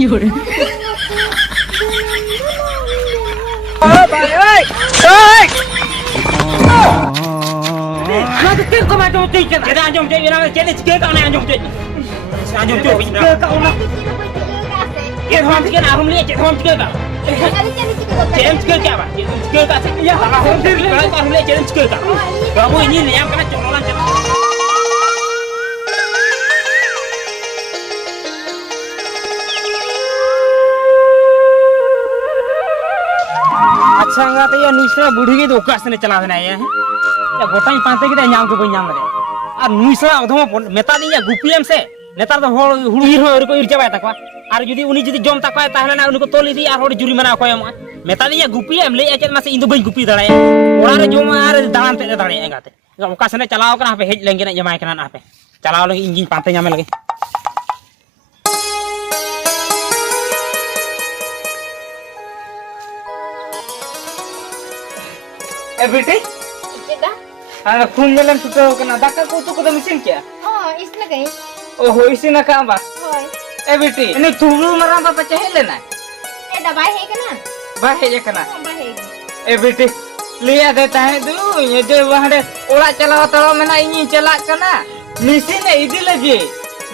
有人。अच्छा अंगाते या नुइसरा बुढ़ी के दोका से चला देना है या गोटा ही पांते के नाम के बन नाम रे और नुइसरा अधम मेता दी या गुपीएम से नेतार तो होड़ हुड़ीर हो को इरचा बाय तकवा और जदी उनी जदी जम तकवा ताहले ना उनको तोल इदी और होड़ जुरी मना को एम मेता दी या गुपीएम ले एचेत मासे इंदो बई गुपी दड़ाया ओड़ा रे जम और दान ते दड़ाया अंगाते ओका से चलाओ कना पे हेज लेंगे ना जमाय कना ना पे चलाओ लगे इंजिन पांते नामे लगे ए बेटी Cita? ana kun melam suka kena daka ko tu ko mesin kya Oh, isna kay. oh isi na ka ba Hoy. eh beti ini tulu marang ba pacha hele na Eh, da bahay ka na. ba he kana Oh, bahay. eh beti liya deta hai du ye de wahde ola chala talo mena ini chala kana mesin ne idi lagi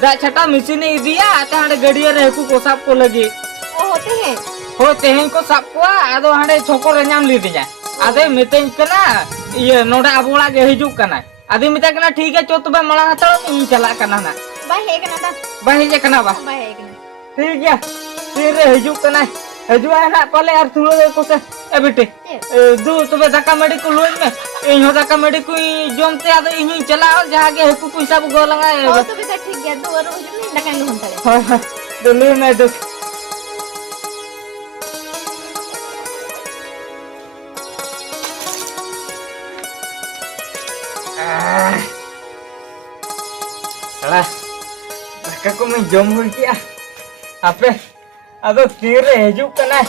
da chata mesin ne idiya ata hade gadiya re ku ko sap ko lagi Oh, hote hai. ho tehen ko sap ko ado hade chokor nyam li dinya ade metin kana ये नोडा अबोला के हिजुक कना आदि मिता कना ठीक है चो तबे मळा हतो इन चला कना ना Bahay ka na da. बाही जे कना बा Bahay ka na. ठीक है फिर हिजुक कना हिजुआ ना पले यार थुलो को से ए बेटे दू तबे धक्का मेडी को लोन में इन हो धक्का मेडी को जोमते आदो इन चला जहां के हेकु पैसा बु गोलंगा Oh, to bisa ठीक है. दो और हुजूर ने डकांग हुन तले. हां हां दुले में दो salah mereka ko main jom hul kia apa ado kire hijuk kana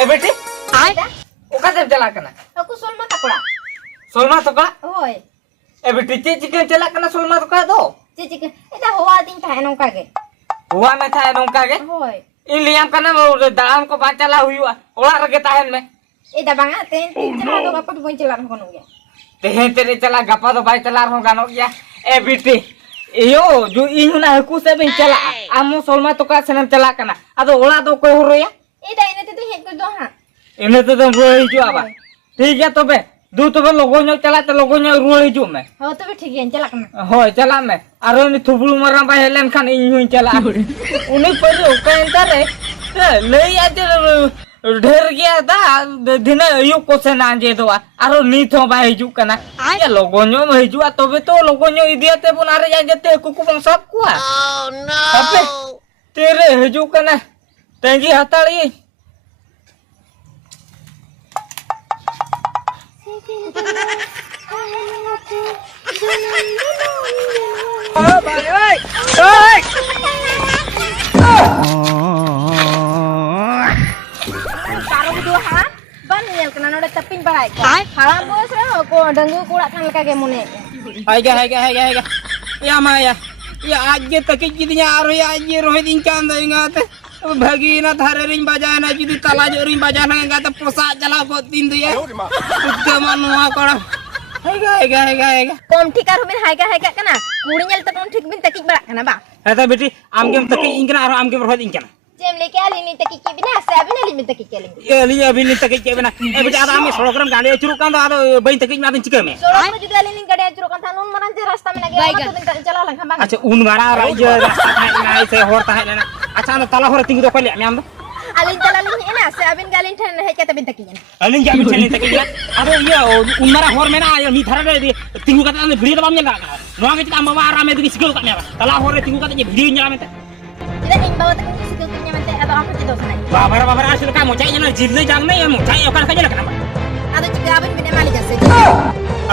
eh beti Ada? oka te chala kana Aku solma takura. solma to ka Hoy. eh beti chicken chala kana solma to ka do Cici ka. Ita hoa din tayo nung kage. huwa me tha nongka ge Hoy. in liam kana dalam ko bachala huyua ola rage tahen me Ida banga ten. Chala do kapat mo chala ko nung ya. tehen tere chala gapa do bai chala ho gano ya eh beti iyo ju inu na heku se bin chala amo solma to ka senam chala kana ado ola do ko horo ya Ida ina te hek ko do ha. ini तो तुम रोई जो आवा ठीक है तो बे दू तो बे लोगों ने चला तो लोगों ने रोई जो मैं Ho to be ठीक है chala kana. हो चला मैं अरे नि थुबलू मरा बा हेलन खान इन हुई चला उन्हीं पर जो कहता रे ले आज ढेर गया था दिन यू को से ना जे दो अरे नी थो बा हिजू कना ये लोगों ने हिजू तो बे तो लोगों ने इदियते बुनारे जा जते कुकु बं सब को oh no अबे तेरे हिजू कना तेंगी हताड़ी oh bhai oi oi Karo dua ha. Ban nyel kena node tepin barai ko. Halam bos re ko danggu kurak kan kage mune. hai ga ya maya ya aje तक जिदिnya aro ya aje rohe din kan da ingate bagi na thare ring bajana jidi tala jo ring bajana ingate posa jala ko tin dia udga manua kora hai ga Kom tikar hubin hai ka kana. Kuri nyel ta kom tik bin takik barak kana ba. eta beti amgem tak ingkana aro amgem rohe din kana Jem leke ali ni takik ki bina sabi na limin takik ke limin. ye li abin tak ke bena beti ada ame program gade churu kan da ado bain tak ma din chikame Soro ko juga ali ni gade ajuro kan tanun maran je rasta में लगे तो दिन चला lung हम acha un mara raja rasta na se hor ta na acha na tala hor tingu do ko le am am ali चला li ina sabin galin tan hai ka tabin takiyan alin ja bin chele tak ya ado iya un mara hor mena ayo ni thara de tingu kata ane video bam nyala ka no ngi ta ma ara me di sikil ka me tala hor tingu kata video nyala me kita ning bawa tak sikil kinya mate ado apa itu sanai babar asil ka mo cai na jidle jang na ya mo cai okar ka jela kana ado juga abin bina mali jase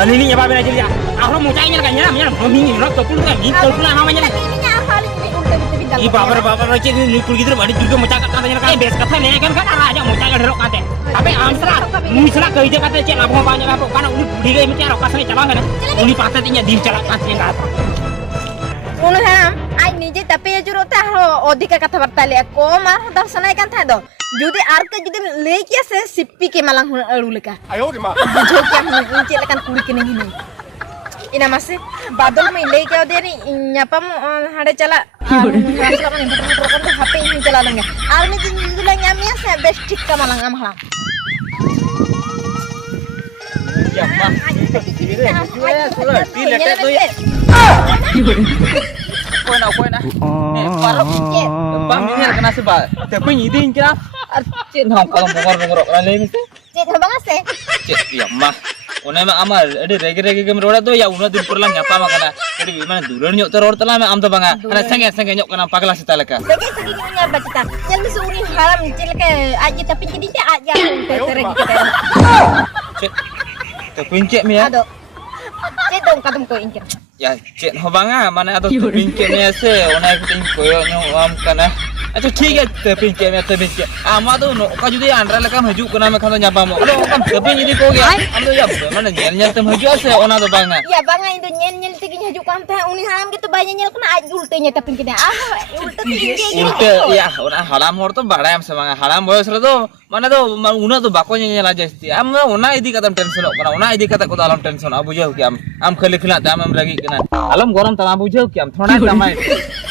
alin ni ya babar jeli ya ahro mo cai nyala ka nyala mi ni no to pul ka mi to pul ha ma nyala ini apa li ni ulte bitin dal i babar ce ni kul gidur badi juga mo cai ka nyala ka bes ka ne kan kan ara aja mo cai ka dero ka te abe amsra mu sala ka je ka te ce labo ba nyala ko kana uni budi ga mi cara ka sane chala kana uni pata tinya di chala ka te ga uno ham ai निजे तपे जरूरत है अधिक कथा बर्ता ले को मार दा सनाय कान था दो जुदी आर के जुदी ले किया से सिप्पी के मालांग अड़ू लेका आयो रे मां बुझो क्या हम चे लेकान कुड़ी के नहीं ina masih badal में ले क्या दे रही nyapam hade cala rasla kan motor kan HP ini cala lengga ar में जिन nyamia se best ठीक का malang am halang Ya, Mak. Koy na. Parang bang ini kena sebab. Tapi ini kira cik nak kalau ngorok lagi tu. cek bang ase Cik, ya mah. Ona mah amar, ada regi ke meroda tu ya una din perlang nyapa makana. Jadi mana duran nyok teror telah am tu banga. Ana senge nyok kana pagla sita leka. segi nya bacita yang disuri haram cilke aja tapi jadi dia aja teregi kita Cik. Tapi cik mi ya. ado cek dong kadung ko ingkir Ya cik ho banga mana atau bingkit ni ase ona kita koyo nyok am kana. अच्छा ठीक है तभी के मैं तभी के आमा तो नो का जुदी आंध्रा लका हजू कना में खाना न्यापा मो नो कम तभी यदि को गया हम तो या माने nyel tem haju ase ona do banga ya banga itu nyel tigi haju kan teh uni haram gitu banyak nyel kena aja ultenya tapi kita ulte tinggi ulte ya ona haram hor to badai am se banga haram boyos re do mana do una do bako nyel aja sti am ona idi katam tension kana ona idi kata ko dalam tension abu jau ki am khali khila tam am lagi kana alam gorom tam abu jau ki am thoda tamai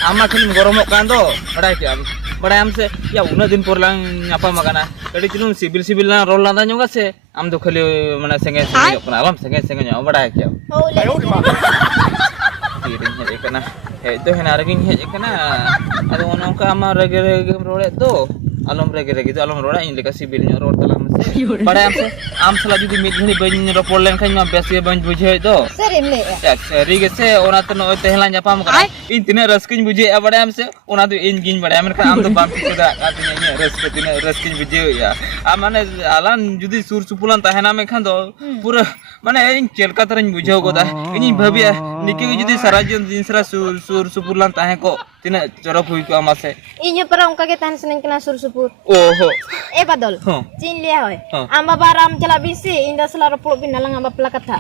ama khali goromok kan do badai ki am बड़ा हमसे या उन्हें दिन पर लांग apa makana kadi chilung sibil na roll landa nyoga se am do khali mana senge kana alam senge nyoga bada kya आयो रे मां tiring he kana he to hena raging he kana ado ono ka ama rage role to alam rage to alam roda in leka sibil nyo rol talam se bada हमसे am sala judi mid ghani ban ropol len khan ma besi ban bujhe do serim le ya seri ge se ona to no tehla nyapa makana in tine raskin bujhe bada हमसे ona do in gin bada am kan am do bam kida katnya raskin bujhe ya amane alan judi sur supulan tahena me khan do pura mane in chelka tarang bujhe goda ini bhabi niki judi sarajon jinsra sur supulan tahe ko tina jorok hui ko amase inya para ongka ke tan seneng kena sur supur oho badal cin liya hoy amba baram chala bisi inda selara puluk binalang amba pelakatha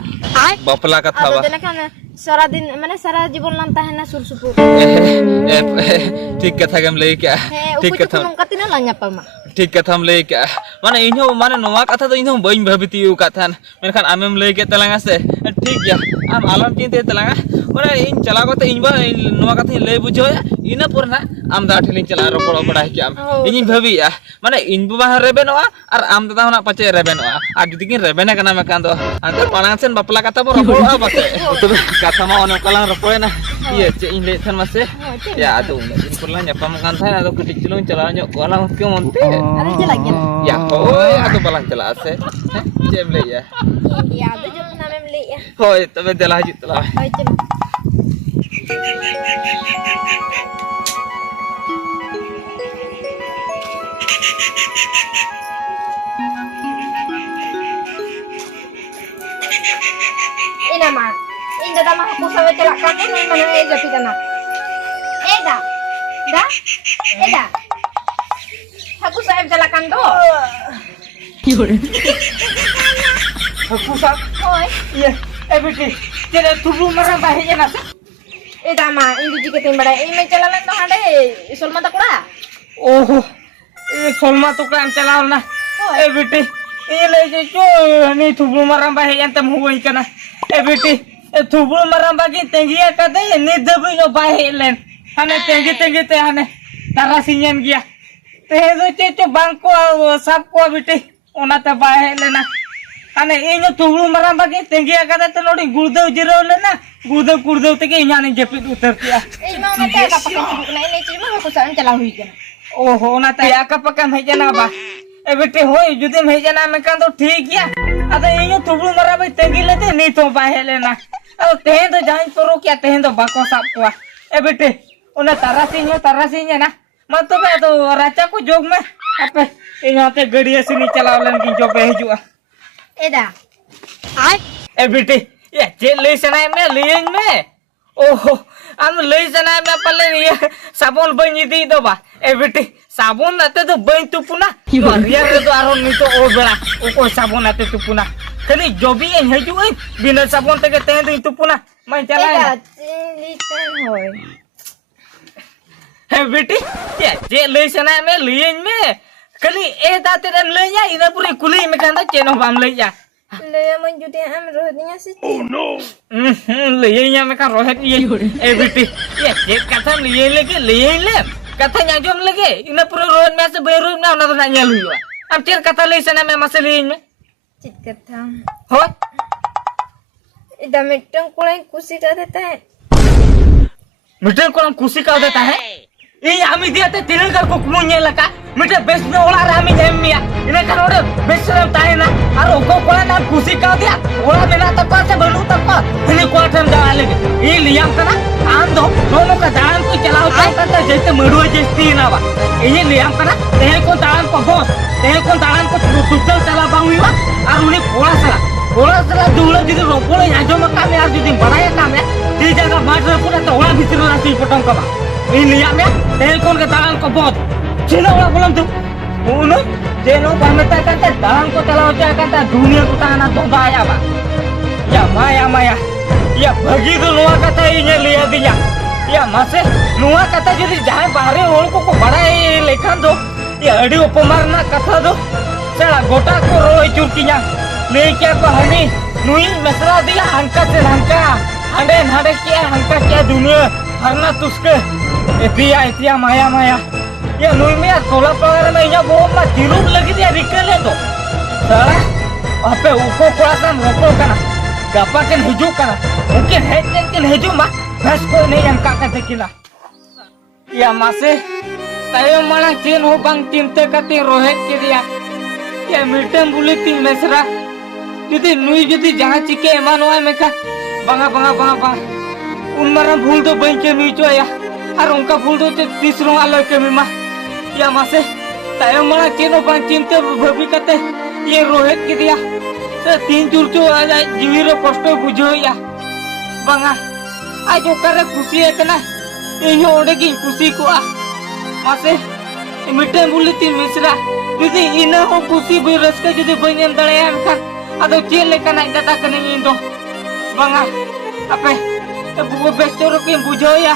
bapla katha ado ba dena kan sara din mane sara jibon lan tahena sur supur ठीक कथा गम ले क्या ठीक कथा nongka tina lanya palma ठीक कथा हम ले क्या माने इन्हो माने नोवा कथा तो इन्हो बइन भाबिती उ कथा मेनखान आमेम ले के तलांगा से ठीक या आम आलम चिंते तलांगा माने इन चला को तो इन बा नोवा कथा ले बुझो इना पुरना आम दा ठेलिन चला रोपड़ बड़ा क्या इन भाबी या माने इन बा रेबेनवा और आम दादा होना पचे रेबेनवा आ जुदी किन रेबेना कना में कान दो अंतर पानांसेन बापला कथा बो रोपड़ बासे तो कथा मा ओने कलां रोपड़ ना ये चे इन ले थन मासे या आदो इन पुरला nyapam kan thai ado ketik cilung cala nyok kola kyo monte ada jelak ya hoy ado balang cala ase cem le ya iya ado jom namem le ya hoy tabe dela hajit lah hoy cem ina man inda dama aku sawe celak kate ni mana eja pitana eda dah eda aku sawe celakan do aku sak hoy iya ebiti jere tubu marang bahe na eda ma indi jike timbada me celalan to hade solma takura oho e solma to kan chalal na ebiti e le je cho ni tubu marang bahe yan tam huai kana ebiti tubu marang bagi tengia kate ni debu no bahe len hane tengi te hane tarasinyan gya te do che bangko sap ko bete ona te bahe lena hane inyo tublu maram bagi tengi kate te nodi gurdev jiro lena gurdev te ke inyane jepit utar tia eh mau mate ka pakai cibuk na ini cuma aku saran celah hui kana oho ona te aka pakam hejana ba e bete hoy judi hejana me kan to ठीक ya ada inyo tublu maram bagi tengi lete ni to bahe lena ado te do jain poro kya te do bako sap ko e bete una tarasinya na mato be to racha ko jog me ape inya te gadiya sini chalawlen ki job hijua eda ए बेटी ये जे ले सनाय में लेन में ओहो हम ले सनाय में पले ये साबुन बनी दी दो बा ए बेटी साबुन आते तो बन तू पुना रिया रे तो आरो नी तो ओ बेला ओ को साबुन आते तू पुना खाली जोबी ए हजू ए बिना साबुन ते के ते तू पुना मैं चला eda litan hoy है बेटी ये ले सना में लिए में कली ए दाते रम ले या इना पूरी कुली में कहना चेनो बाम ले या ले मन जुटे हम रोहनिया से ले या में का रोहत ये ए बेटी ये कथा ले कथा ᱧᱟᱡᱚᱢ लगे इना पूरे रोहत में से बेरो ना ना तो ना ᱧᱮᱞ हुआ अब चेर कथा ले सना में मसे ले में चित कथा हो इदा मिटन कोई खुशी कर देता है मिटन को खुशी कर देता है ये आमी दियाते तिरल का कुकमु ᱧᱮᱞ लका मिटे बेस में ओला रे आमी जेम मिया इने का रोड बेस में ताहे ना और ओको कोला ना खुशी कर दिया ओला मेला तक को से बनू तक को इने को ठम जा लगे ये लिया कना आन दो दोनों का दान को चलाओ करता जैसे मड़ुआ जैसी ना बा ये लिया कना ते को दान को बॉस ते को दान को तुतल चला बाउवा और उन्हें कोला सला दूला जिदि रोपोले आजो मका में आज जिदि बड़ाया काम है ती जगह बाटर पूरा तो ओला भीतर राती पटम का ini lihat ya, telepon ke tangan kau bot. Cina orang belum tu. Uno, jeno pameta kata dalam kau telah ucap kata dunia ku tangan atau bahaya pak. Ya maya, ya begitu nuah kata ini lihat dia. Ya masih nuah kata jadi jangan bahari orang kau badai lekan tu. Ya adi upamarna kata tu. Saya gota ko roi curkinya. Lekya ko hani nui mesra dia angkat se angka. Hande kia angkat kia dunia. Karena tuske. इतिया माया ये नुई में सोला पगार में या वो मा दिरूप लगी दिया रिकले तो साला अबे उको कोड़ा सा रोको कना गप्पा के हिजू कना ओके हेड के हिजू मा बस को नहीं अंका का देखिला या मासे तायो माना चेन हो बंग चिंते कते रोहे के दिया ये मिटम बुली तीन मेसरा जुदी नुई जुदी जहां चिके एमानो है मेका बंगा उन मरा भूल तो बन के नुई चो या और उनका भूल दो तो तीसरों अलग के मिमा या मासे तायो मना चेनो बांग चिंते भभी कते ये रोहित के दिया तो तीन चुरचो आ जाए जीवीरो कष्ट बुझो या बंगा आज ओकरे खुशी है कना इयो ओडे की खुशी को आ मासे मिटे बुली तीन मिश्रा जुदी इना हो खुशी बे रस्का जुदी बनेम दड़े हम का अदो चेल लेका ना दादा कने इंदो बंगा अपे तो बुबो बेस्टोरो के बुझो या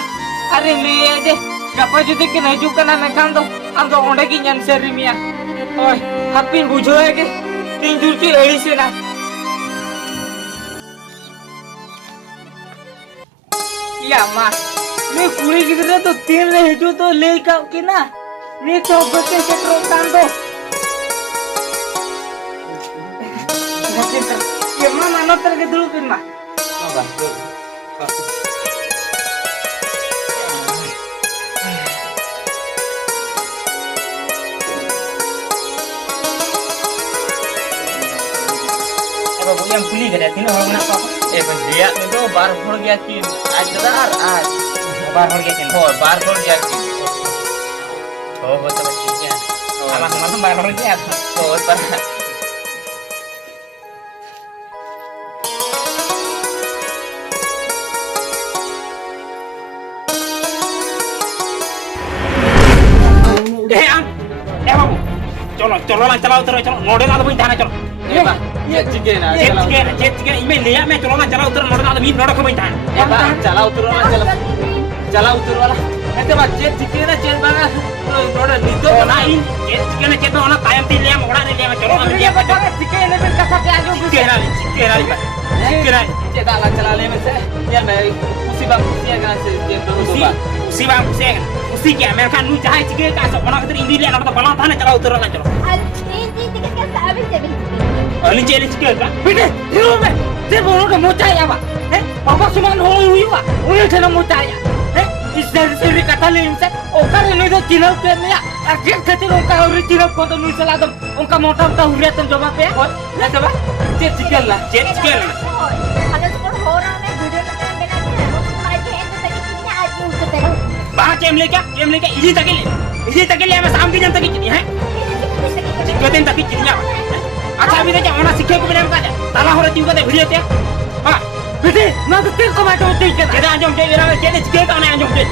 अरे लिए जे गपा जुदी के नजू कना मैं खान दो हम तो ओंडे की जन सेरी मिया ओए हपिन बुझो है के तीन जुरची एड़ी से ना या मा मैं कुड़ी गिदरे तो तीन ले हिजू तो ले का की ना मैं तो बके से रोकान दो ये मा मानो तर के दुलु पिन मा yang pulih kada tino orang nak apa dia itu bar hor gaya kin ajdar आज बार हो गया kin bar hor gaya kin betul ya sama बार हो गया betul बाबू चलो ना चलाओ चलो मोड़े ना तो बन जाना चलो ये बा ये चिके इमे लिया मैं चलो ना चलाओ मोड़े ना तो मी नोड़ को बन जाना ये बा चला उतर वाला ऐसे बात चिके ना चेन बाना नोड़ नीतो ना इन चिके ना चेतो ना टाइम ती लिया मोड़ा ने लिया मैं चलो ना लिया चिके ने भी कथा के आजो चिके ना चेता ला चला ले में से ये मैं उसी बात उसी अगर से ये दो बात उसी बात उसी क्या मैं खान नु चाहे चिके का सब बना के इंदी लिया ना तो बना था ना चला उतर ना चलो नीचे चिके का बेटे हिरो में ते बोलो का मोचा या बा है पापा सुमान हो हुई बा उन्हें थे ना मोचा या है इस से कथा ले इनसे ओकर नहीं तो चिनव के में अर्जेंट खातिर उनका और चिनव को तो नहीं चला दो उनका मोटा हुआ तुम जवाब पे और ना सब चिके ला अगर तो हो रहा है वीडियो में बिना आज है तो तक आज उसको तेरा बाहर चेम लेके इजी तक ले मैं शाम की जन तक कितनी है चिके दिन तक कितनी अच्छा अभी देखिए होना सीखे को बिना बता ताला हो रही है वीडियो पे हां बेटे ना तो तेरे को बात होती है केदा आजम के मेरा केने चिके का ना आजम के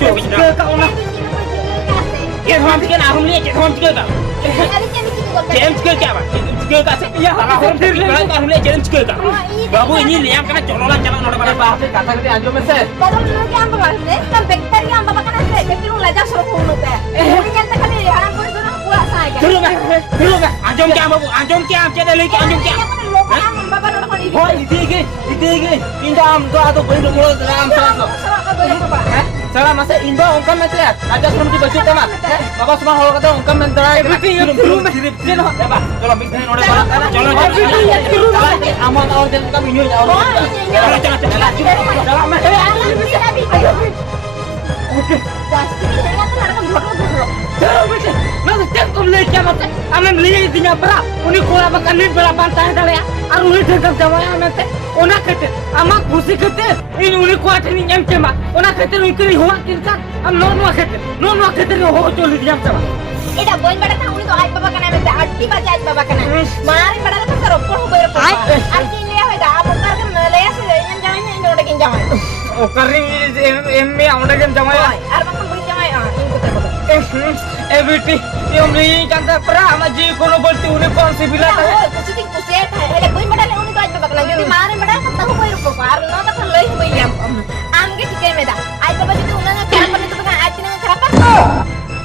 तो बिना का होना ये हम के ना हम लिए के हम चिके का Ari kami kita buat. Change कर क्या बात चेंज का से या फिर ले का हमने चेंज कर का बाबू ini liam kana चलोला चला नोडे बड़े बाप से कथा के आजो में से Badal nu kya am bawa se? Tam bektar kya am bawa kana se? Bektar nu laja suruh kunu pe. Ini kan tak kali haram pun tu nak puas aja. चलो का आजम क्या बाबू आजम क्या हम चले लेके आजम क्या Lokal am bawa nu kau ini. हो इथे के इंदा हम तो आ तो बड़ी मोड़ नाम से Suruh kau boleh bawa. सारा मसे इंदा उनका में से राजा सुरम की बच्चे तमा बाबा सुमा हो कथा उनका में दरा चलो बाबा चलो मिठे नोडे बड़ा चलो अमन और जन का वीडियो जाओ चलो चलो मैं Pasti kita kan harus bodoh. चलो बेटे मैं तो चेक तुम ले क्या मत हमने लिए दिया बड़ा उन्हें कोरा बका नहीं बड़ा पाता है डाले और उन्हें ढंग जमाया में से ओना कहते अमा खुशी कहते इन उन्हें को आठ नहीं एम के मा ओना कहते उनके नहीं हुआ किनका हम नॉन कहते हो चली दिया सब Ida boy pada tahu itu ay bawa kana mete atti baca ay bawa kana. Mari pada tu seru pun hubai pun. Arti ini apa dah? Apa kan Malaya se yang jangan ini udah kin jangan. ओ करी M में आउंडे के जमाया Ar makan beli jangan. Ini kita betul. ए बेटी ये हम नहीं जानता पर हम जी कोनो बोलती उन्हें कौन सी बिला Oh, kucing kucing. Ada boy pada